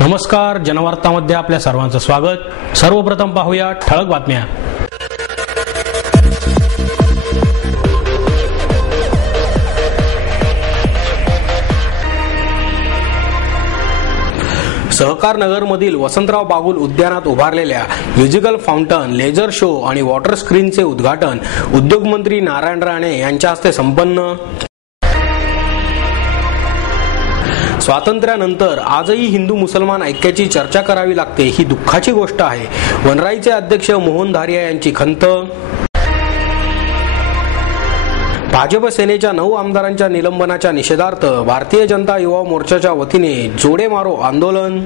नमस्कार, जनवार्तामध्ये आपल्या सर्वांचं स्वागत। सर्वप्रथम पाहूया ठळक बातम्या। सहकार नगरमधील वसंतराव बागुल उद्यानात उभारलेल्या म्युझिकल फाउंटन, लेझर शो आणि वॉटर स्क्रीनचे उद्घाटन उद्योगमंत्री नारायण राणे यांच्या हस्ते संपन्न। स्वातंत्र्यानंतर आजही हिंदू मुसलमान ऐक्याची चर्चा करावी लागते, ही दुःखाची गोष्ट आहे, वनराईचे अध्यक्ष मोहन धारिया यांची खंत। भाजप सेनेच्या 9 आमदारांच्या निलंबनाच्या निषेधार्थ भारतीय जनता युवा मोर्चाच्या वतीने जोडे मारो आंदोलन।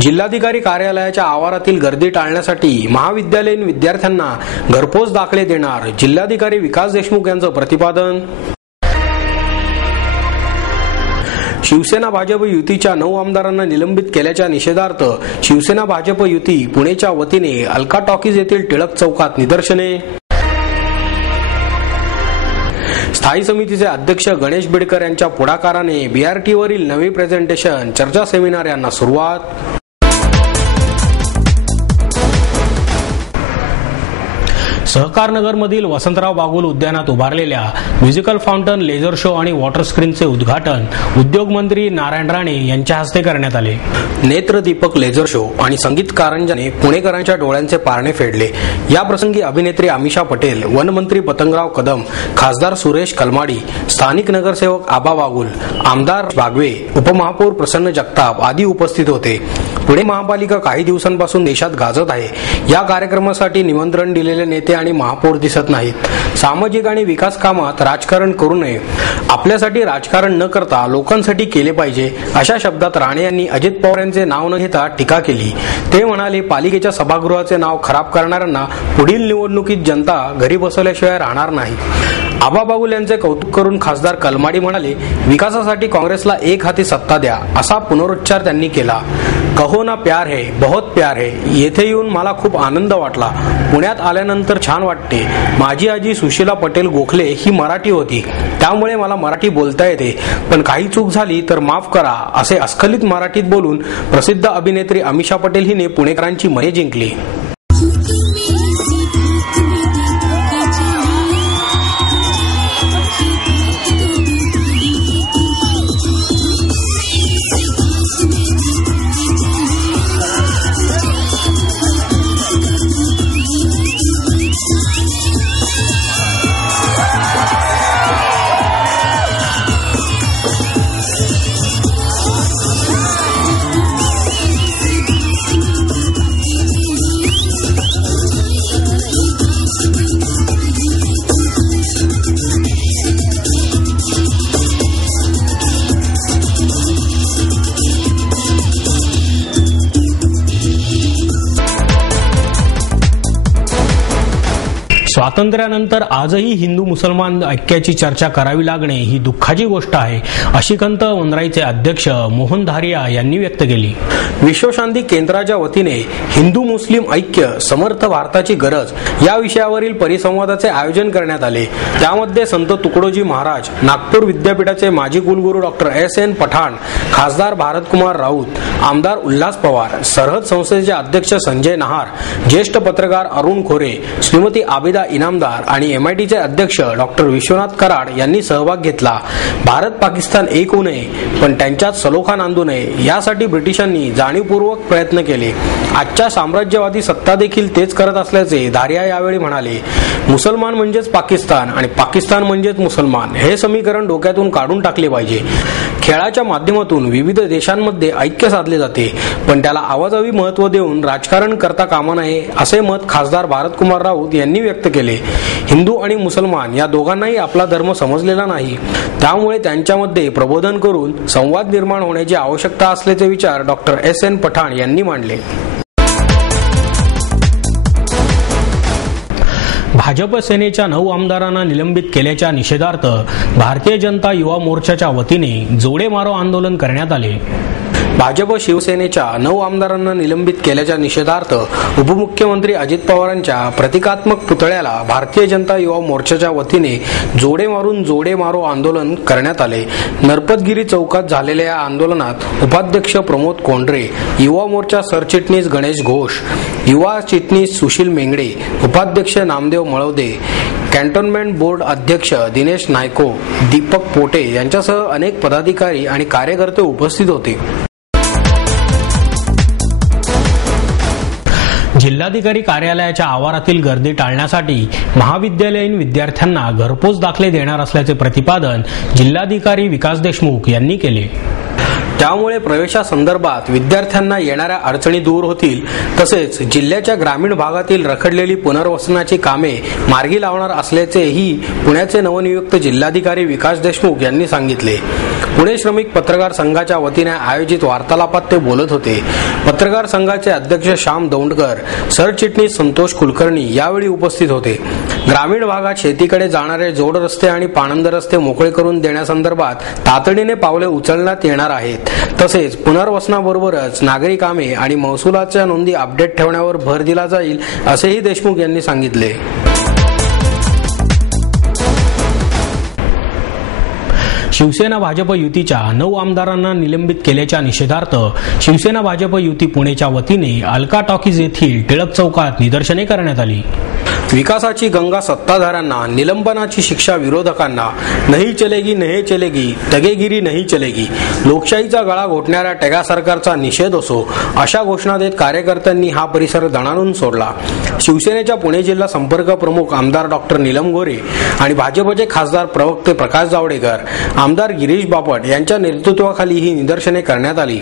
जिल्हाधिकारी कार्यालयाच्या आवारातील गर्दी टाळण्यासाठी महाविद्यालयीन विद्यार्थ्यांना घरपोच दाखले देणार, जिल्हाधिकारी विकास देशमुख यांचं प्रतिपादन। शिवसेना भाजप युतीच्या 9 आमदारांना निलंबित केल्याच्या निषेधार्थ शिवसेना भाजप युती पुणेच्या वतीने अलका टॉकीज येथील टिळक चौकात निदर्शने। स्थायी समितीचे अध्यक्ष गणेश बिडकर यांच्या पुढाकाराने बीआरटीवरील नवे प्रेझेंटेशन, चर्चा सेमिनार यांना सुरुवात। सहकार नगरमधील वसंतराव बागुल उद्यानात उभारलेल्या म्युझिकल फाउंटन, लेझर शो आणि वॉटर स्क्रीनचे उद्घाटन उद्योगमंत्री नारायण राणे यांच्या हस्ते करण्यात आले। नेत्रदीपक लेझर शो आणि संगीत कारंजाने पुणेकरांच्या डोळ्यांचे पारणे फेडले। या प्रसंगी अभिनेत्री अमिषा पटेल, वनमंत्री पतंगराव कदम, खासदार सुरेश कलमाडी, स्थानिक नगरसेवक आबा बागुल, आमदार बागवे, उपमहापौर प्रसन्न जगताप आदी उपस्थित होते। पुणे महापालिका काही दिवसांपासून देशात गाजत आहे। या कार्यक्रमासाठी निमंत्रण दिलेले नेते आणि महापौर दिसत नाहीत। सामाजिक आणि विकास कामात राजकारण करू नये, आपल्यासाठी राजकारण न करता लोकांसाठी केले पाहिजे, अशा शब्दात राणे यांनी अजित पवार यांचे नाव न घेता टीका केली। ते म्हणाले, पालिकेच्या सभागृहाचे नाव खराब करणाऱ्यांना पुढील निवडणुकीत जनता घरी बसवल्याशिवाय राहणार नाही। आबा बागुल यांचे कौतुक करून खासदार कलमाडी म्हणाले, विकासासाठी काँग्रेसला एक हाती सत्ता द्या, असा पुनरुच्चार त्यांनी केला। कहो ना प्यार है, बहुत प्यार है, येथे येऊन मला खूप आनंद वाटला। पुण्यात आल्यानंतर छान वाटते। माझी आजी सुशीला पटेल गोखले ही मराठी होती, त्यामुळे मला मराठी बोलता येते, पण काही चूक झाली तर माफ करा, असे अस्खलित मराठीत बोलून प्रसिद्ध अभिनेत्री अमिषा पटेल हिने पुणेकरांची मने जिंकली। स्वातंत्र्यानंतर आजही हिंदू मुसलमान ऐक्याची चर्चा करावी लागणे ही दुःखाची गोष्ट आहे, अशी खंत वनराईचे अध्यक्ष मोहन धारिया यांनी व्यक्त केली। विश्वशांती केंद्राच्या वतीने हिंदू मुस्लिम ऐक्य, समर्थ भारताची गरज या विषयावरील परिसंवादाचे आयोजन करण्यात आले। त्यामध्ये संत तुकडोजी महाराज, नागपूर विद्यापीठाचे माजी कुलगुरू डॉक्टर एस.एन. पठाण, खासदार भारतकुमार राऊत, आमदार उल्हास पवार, सरहद संस्थेचे अध्यक्ष संजय नहार, ज्येष्ठ पत्रकार अरुण खोरे, श्रीमती आबिदा इनामदार आणि एमआयटीचे अध्यक्ष डॉक्टर विश्वनाथ कराड यांनी सहभाग घेतला। भारत पाकिस्तान एक होऊ नये, पण त्यांच्यात सलोखा नांदू नये यासाठी ब्रिटिशांनी जाणीवपूर्वक प्रयत्न केले। आजच्या साम्राज्यवादी सत्ता देखील तेच करत असल्याचे धारिया यावेळी म्हणाले। मुसलमान म्हणजेच पाकिस्तान आणि पाकिस्तान म्हणजेच मुसलमान हे समीकरण डोक्यातून काढून टाकले पाहिजे। खेळाच्या माध्यमातून विविध देशांमध्ये ऐक्य साधले जाते, पण त्याला आवाजावी महत्त्व देऊन राजकारण करता कामा नये, असे मत खासदार भारतकुमार राऊत यांनी व्यक्त केले। हिंदू आणि मुसलमान या दोघांनाही आपला धर्म समजलेला नाही, त्यामुळे त्यांच्यामध्ये प्रबोधन करून संवाद निर्माण होण्याची आवश्यकता असल्याचे विचार डॉक्टर एस.एन. पठाण यांनी मांडले। भाजप सेनेच्या 9 आमदारांना निलंबित केल्याच्या निषेधार्थ भारतीय जनता युवा मोर्चाच्या वतीने जोडे मारो आंदोलन करण्यात आले। भाजप शिवसेनेच्या 9 आमदारांना निलंबित केल्याच्या निषेधार्थ उपमुख्यमंत्री अजित पवारांच्या प्रतिकात्मक पुतळ्याला भारतीय जनता युवा मोर्चाच्या वतीने जोडे मारून जोडे मारो आंदोलन करण्यात आले। नरपतगिरी चौकात झालेल्या या आंदोलनात उपाध्यक्ष प्रमोद कोंढरे, युवा मोर्चा सरचिटणीस गणेश घोष, युवा चिटणीस सुशील मेंगडे, उपाध्यक्ष नामदेव मळवदे, कॅन्टोन्मेंट बोर्ड अध्यक्ष दिनेश नायको, दीपक पोटे यांच्यासह अनेक पदाधिकारी आणि कार्यकर्ते उपस्थित होते। जिल्हाधिकारी कार्यालयाच्या आवारातील गर्दी टाळण्यासाठी महाविद्यालयीन विद्यार्थ्यांना घरपोच दाखले देणार असल्याचे प्रतिपादन जिल्हाधिकारी विकास देशमुख यांनी केले। त्यामुळे प्रवेशासंदर्भात विद्यार्थ्यांना येणाऱ्या अडचणी दूर होतील, तसेच जिल्ह्याच्या ग्रामीण भागातील रखडलेली पुनर्वसनाची कामे मार्गी लावणार असल्याचेही पुण्याचे नवनियुक्त जिल्हाधिकारी विकास देशमुख यांनी सांगितले। पुणे श्रमिक पत्रकार संघाच्या वतीने आयोजित वार्तालापात ते बोलत होते। पत्रकार संघाचे अध्यक्ष श्याम दौंडकर, सरचिटणीस संतोष कुलकर्णी यावेळी उपस्थित होते। ग्रामीण भागात शेतीकडे जाणारे जोड रस्ते आणि पाणंद रस्ते मोकळे करून देण्यासंदर्भात तातडीने पावले उचलण्यात येणार आहेत। तसेच पुनर्वसनाबरोबरच नागरी कामे आणि महसुलाच्या नोंदी अपडेट ठेवण्यावर भर दिला जाईल, असेही देशमुख यांनी सांगितले। शिवसेना भाजप युतीच्या 9 आमदारांना निलंबित केल्याच्या निषेधार्थ शिवसेना भाजप युती पुणेच्या वतीने अलका टॉकीज येथील टिळक चौकात निदर्शने करण्यात आली। विकासाची गंगा सत्ताधाऱ्यांना, निलंबनाची शिक्षा विरोधकांना, नहीं चलेगी नहीं चलेगी, तगेगिरी नहीं चलेगी, लोकशाहीचा गळा घोटणाऱ्या टॅगा सरकारचा निषेध असो, अशा घोषणा देत कार्यकर्त्यांनी हा परिसर दणाणून सोडला। शिवसेनेच्या पुणे जिल्हा संपर्क प्रमुख आमदार डॉक्टर नीलम गोरे आणि भाजपचे खासदार प्रवक्ते प्रकाश जावडेकर, आमदार गिरीश बापट यांच्या नेतृत्वाखाली ही निदर्शने करण्यात आली।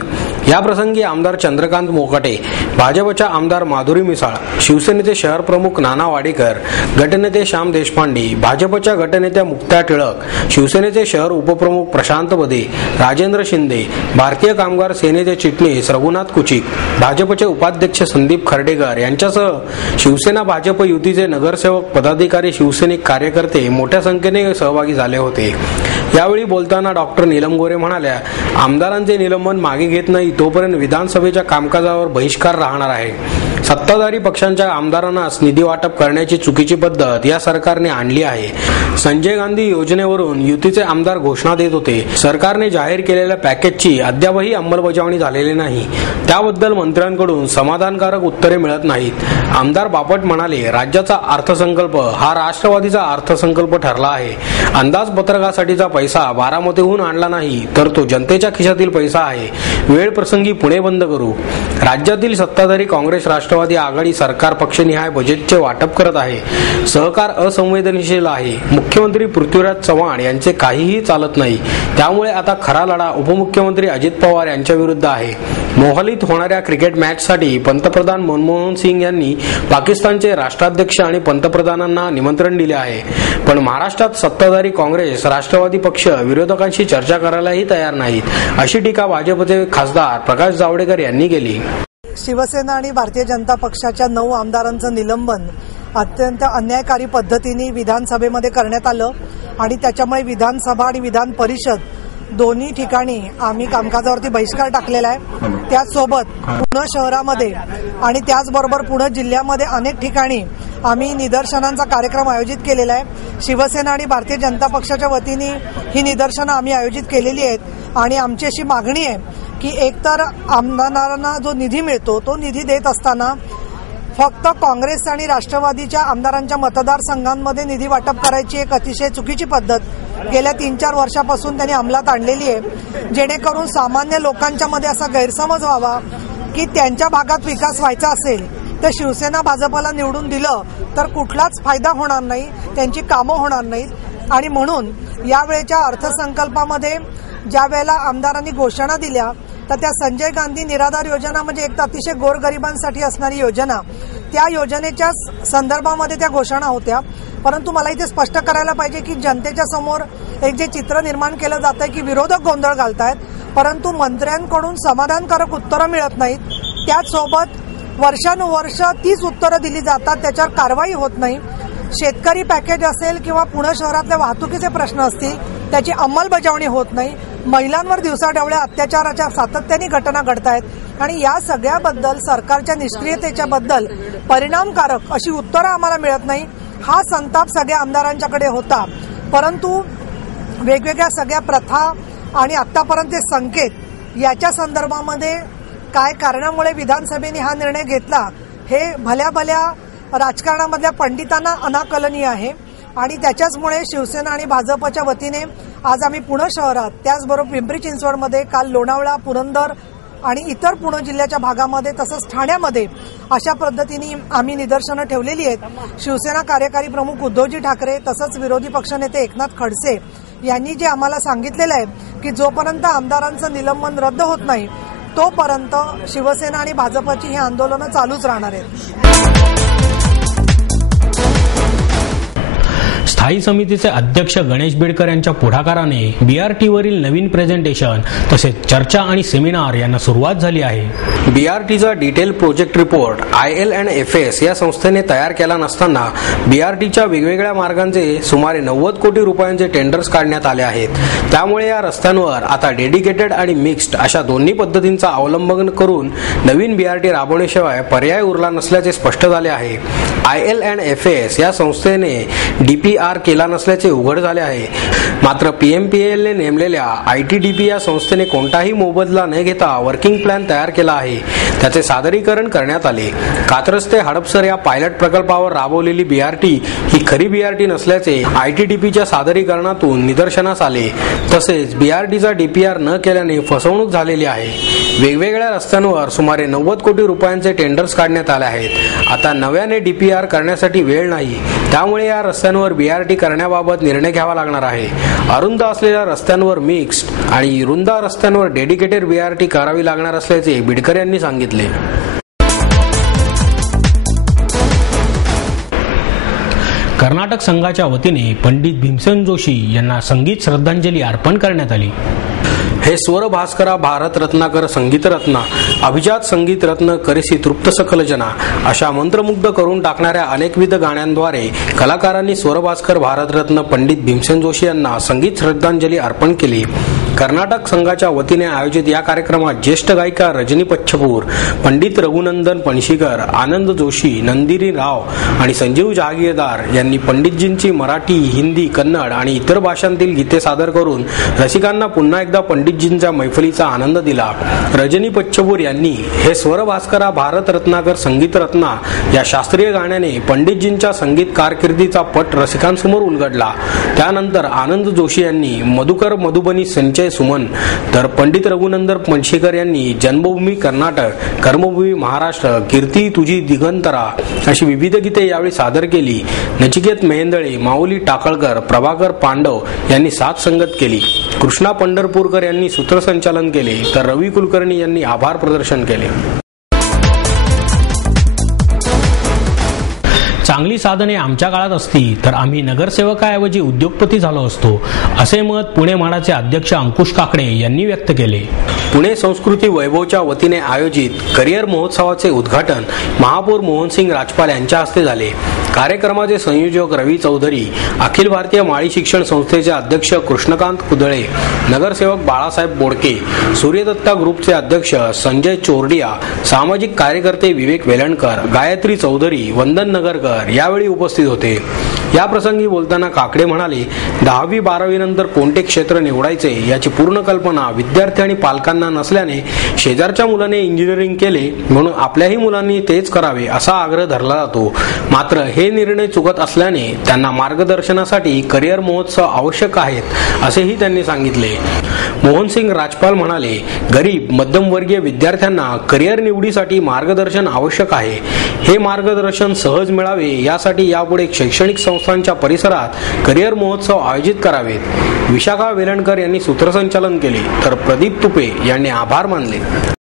या प्रसंगी आमदार चंद्रकांत मोकाटे, भाजपच्या आमदार माधुरी मिसाळ, शिवसेनेचे शहर प्रमुख नाना वाडेकर, गटनेते श्याम देशपांडे, भाजपच्या गटनेत्या मुक्ता टिळक, शिवसेनेचे शहर उपप्रमुख प्रशांत बदे, राजेंद्र शिंदे, भारतीय कामगार सेनेचे चिटणीस रघुनाथ कुचिक, भाजपचे उपाध्यक्ष संदीप खर्डेकर यांच्यासह शिवसेना भाजप युतीचे नगरसेवक, पदाधिकारी, शिवसैनिक कार्यकर्ते मोठ्या संख्येने सहभागी झाले होते। यावेळी बोलताना डॉक्टर नीलम गोरे म्हणाल्या, आमदारांचे निलंबन मागे घेत नाही तोपर्यंत विधानसभेच्या कामकाजावर बहिष्कार राहणार आहे। सत्ताधारी पक्षांच्या आमदारांनाच निधी वाटप करण्याची चुकीची पद्धत या सरकारने आणली आहे। संजय गांधी योजनेवरून युतीचे आमदार घोषणा देत होते। सरकारने जाहीर केलेल्या पॅकेजची अद्यापही अंमलबजावणी झालेली नाही, त्याबद्दल मंत्र्यांकडून समाधानकारक उत्तरे मिळत नाहीत। आमदार बापट म्हणाले, राज्याचा अर्थसंकल्प हा राष्ट्रवादीचा अर्थसंकल्प ठरला आहे। अंदाजपत्रकासाठीचा पैसा बारामतीहून आणला नाही, तर तो जनतेच्या खिशातील पैसा आहे। वेळ प्रसंगी पुणे बंद करू। राज्यातील सत्ताधारी काँग्रेस राष्ट्रवादी आघाडी सरकार पक्षनिहाय बजेटचे वाटप करत आहे। सहकार असंवेदनशील आहे। मुख्यमंत्री पृथ्वीराज चव्हाण यांचे काहीही चालत नाही, त्यामुळे आता खरा लढा उपमुख्यमंत्री अजित पवार यांच्या विरुद्ध आहे। मोहालीत होणाऱ्या क्रिकेट मॅचसाठी पंतप्रधान मनमोहन सिंग यांनी पाकिस्तानचे राष्ट्राध्यक्ष आणि पंतप्रधानांना निमंत्रण दिले आहे, पण महाराष्ट्रात सत्ताधारी काँग्रेस राष्ट्रवादी पक्ष विरोधकांशी चर्चा करायलाही तयार नाहीत, अशी टीका भाजपचे खासदार प्रकाश जावडेकर यांनी केली। शिवसेना आणि भारतीय जनता पक्षाच्या 9 आमदारांचं निलंबन अत्यंत अन्यायकारी पद्धतीने विधानसभेमध्ये करण्यात आलं आणि त्याच्यामुळे विधानसभा आणि विधान परिषद दोन्ही ठिकाणी आम्ही कामकाजावरती बहिष्कार टाकलेला आहे। त्याचसोबत पुणे शहरामध्ये आणि त्याचबरोबर पुणे जिल्ह्यामध्ये अनेक ठिकाणी आम्ही निदर्शनांचा कार्यक्रम आयोजित केलेला आहे। शिवसेना आणि भारतीय जनता पक्षाच्या वतीने ही निदर्शनं आम्ही आयोजित केलेली आहेत आणि आमची अशी मागणी आहे की एकतर आमदारांना जो निधी मिळतो तो निधी देत असताना फक्त काँग्रेस आणि राष्ट्रवादीच्या आमदारांच्या मतदारसंघांमध्ये निधी वाटप करायची एक अतिशय चुकीची पद्धत गेल्या 3-4 वर्षापासून त्यांनी अंमलात आणलेली आहे, जेणेकरून सामान्य लोकांच्या मध्ये असा गैरसमज व्हावा की त्यांच्या भागात विकास व्हायचा असेल तर शिवसेना भाजपला निवडून दिलं तर कुठलाच फायदा होणार नाही, त्यांची कामं होणार नाहीत। आणि म्हणून यावेळेच्या अर्थसंकल्पामध्ये ज्या वेळेला आमदारांनी घोषणा दिल्या तर त्या संजय गांधी निराधार योजना म्हणजे एक अतिशय गोरगरिबांसाठी असणारी योजना, त्या योजनेच्या संदर्भामध्ये त्या घोषणा होत्या। परंतु मला इथे स्पष्ट करायला पाहिजे की जनतेच्या समोर एक जे चित्र निर्माण केलं जात आहे की विरोधक गोंधळ घालतायत, परंतु मंत्र्यांकडून समाधानकारक उत्तरं मिळत नाहीत। त्याचसोबत वर्षानुवर्ष तीच उत्तरं दिली जातात, त्याच्यावर कारवाई होत नाही। शेतकरी पॅकेज असेल किंवा पुणे शहरातल्या वाहतुकीचे प्रश्न असतील त्याची अंमलबजावणी होत नाही। महिलांवर दिवसाढवळ्या अत्याचाराच्या सातत्याने घटना घडत आहेत आणि या सगळ्याबद्दल सरकारच्या निष्क्रियतेच्या बद्दल परिणामकारक अशी उत्तरं आम्हाला मिळत नाही। हा संताप सगळ्या आमदारांच्याकडे होता, परंतु वेगवेगळ्या सगळ्या प्रथा आणि आतापर्यंत संकेत याच्या संदर्भामध्ये काय कारणामुळे विधानसभेने हा निर्णय घेतला हे भल्या राजकारणामधल्या पंडितांना अनाकलनीय आहे आणि त्याच्याचमुळे शिवसेना आणि भाजपच्या वतीने आज आम्ही पुणे शहरात त्याचबरोबर पिंपरी चिंचवडमध्ये काल लोणावळा, पुरंदर आणि इतर पुणे जिल्ह्याच्या भागामध्ये तसंच ठाण्यामध्ये अशा पद्धतीने आम्ही निदर्शनं ठेवलेली आहेत। शिवसेना कार्यकारी प्रमुख उद्धवजी ठाकरे तसंच विरोधी पक्षनेते एकनाथ खडसे यांनी जे आम्हाला सांगितलेलं आहे की जोपर्यंत आमदारांचं निलंबन रद्द होत नाही तोपर्यंत शिवसेना आणि भाजपची ही आंदोलनं चालूच राहणार आहेत। स्थायी समितीचे अध्यक्ष गणेश बिडकर यांच्या पुढाकाराने बीआरटीवरील नवीन प्रेझेंटेशन तसेच चर्चा आणि सेमिनार यांना सुरुवात झाली आहे। बीआरटीचा डिटेल प्रोजेक्ट रिपोर्ट IL&FS या संस्थेने तयार केला नसताना बीआरटीच्या वेगवेगळ्या मार्गांचे सुमारे 90 कोटी रुपयांचे टेंडर्स काढण्यात आले आहेत। त्यामुळे या रस्त्यांवर आता डेडिकेटेड आणि मिक्स्ड अशा दोन्ही पद्धतींचा अवलंब करून नवीन बीआरटी राबवण्याशिवाय पर्याय उरला नसल्याचे स्पष्ट झाले आहे। IL&FS या संस्थेने DPR केला नसल्याचे उघड झाले आहे। मात्र PMPL ने नेमलेल्या ITDP या संस्थेने कोणताही मोबदला न घेता वर्किंग प्लॅन तयार केला आहे। त्याचे सादरीकरण करण्यात आले। कात्रज ते हडपसर या पायलट प्रकल्पावर राबवलेली बीआरटी ही खरी बीआरटी नसल्याचे ITDPच्या सादरीकरणातून निदर्शनास आले। तसेच बीआरटीचा DPR न केल्याने फसवणूक झालेली आहे। वेगवेगळ्या रस्त्यांवर सुमारे 90 कोटी रुपयांचे टेंडर्स काढण्यात आले आहेत। आता नव्याने DPR करण्यासाठी वेळ नाही, त्यामुळे या रस्त्यांवर बीआरटी करण्याबाबत निर्णय घ्यावा लागणार आहे। अरुंद असलेल्या रस्त्यांवर मिक्स्ड आणि रुंद रस्त्यांवर डेडिकेटेड बीआरटी करावी लागणार असल्याचे बिडकर यांनी सांगितले। कर्नाटक संघाच्या वतीने पंडित भीमसेन जोशी यांना संगीत श्रद्धांजली अर्पण करण्यात आली। हे स्वर भास्करा भारत रत्नाकर संगीत रत्न अभिजात संगीत रत्न करिसी तृप्त सकल जना अशा मंत्रमुग्ध करून टाकणाऱ्या अनेकविध गाण्यांद्वारे कलाकारांनी स्वर भास्कर भारत रत्न पंडित भीमसेन जोशी यांना संगीत श्रद्धांजली अर्पण केली। कर्नाटक संघाच्या वतीने आयोजित या कार्यक्रमात ज्येष्ठ गायिका रजनी पच्छपूर, पंडित रघुनंदन पणशीकर, आनंद जोशी, नंदिनी राव आणि संजीव जहागीरदार यांनी पंडितजींची मराठी, हिंदी, कन्नड आणि इतर भाषांतील गीते सादर करून रसिकांना पुन्हा एकदा पंडितजींच्या मैफलीचा आनंद दिला। रजनी पच्छपूर यांनी हे स्वर भास्करा भारत रत्नाकर संगीत रत्ना या शास्त्रीय गाण्याने पंडितजींच्या संगीत कारकिर्दीचा पट रसिकांसमोर उलगडला। त्यानंतर आनंद जोशी यांनी मधुकर मधुबनी संचय सुमन, तर पंडित रघुनंदन पणशीकर यांनी जन्मभूमी कर्नाटक, कर्मभूमी महाराष्ट्र, कीर्ती तुझी दिगंतरा अशी विविध गीते यावेळी सादर केली। नचिकेत मेहेंदळे, माऊली टाकळकर, प्रभाकर पांडव यांनी साथ संगत केली। कृष्णा पंढरपूरकर यांनी सूत्रसंचालन केले, तर रवी कुलकर्णी यांनी आभार प्रदर्शन केले। चांगली साधने आमच्या काळात असती तर आम्ही नगरसेवकाऐवजी उद्योगपती झालो असतो, असे मत पुणे म्हाडाचे अध्यक्ष अंकुश काकडे यांनी व्यक्त केले। पुणे संस्कृती वैभवच्या वतीने आयोजित करिअर महोत्सवाचे उद्घाटन महापौर मोहनसिंग राजपाल यांच्या हस्ते झाले। कार्यक्रमाचे संयोजक रवी चौधरी, अखिल भारतीय माळी शिक्षण संस्थेचे अध्यक्ष कृष्णकांत कुदळे, नगरसेवक बाळासाहेब बोडके, सूर्यदत्ता ग्रुपचे अध्यक्ष संजय चोरडिया, सामाजिक कार्यकर्ते विवेक वेलणकर, गायत्री चौधरी, वंदन नगरकर यावेळी उपस्थित होते। या प्रसंगी बोलताना काकडे म्हणाले, 10वी-12वी नंतर कोणते क्षेत्र निवडायचे याची पूर्ण कल्पना विद्यार्थी आणि पालकांना नसल्याने शेजारच्या मुलाने इंजिनिअरिंग केले म्हणून आपल्याही मुलांनी तेच करावे असा आग्रह धरला जातो। मात्र हे निर्णय चुकत असल्याने त्यांना मार्गदर्शनासाठी करिअर महोत्सव आवश्यक आहेत असेही त्यांनी सांगितले। मोहनसिंग राजपाल म्हणाले, गरीब मध्यमवर्गीय विद्यार्थ्यांना करिअर निवडीसाठी मार्गदर्शन आवश्यक आहे। हे मार्गदर्शन सहज मिळावे यासाठी यापुढे शैक्षणिक संस्थांच्या परिसरात करिअर महोत्सव आयोजित करावेत। विशाखा वेलणकर यांनी सूत्रसंचालन केले, तर प्रदीप तुपे यांनी आभार मानले।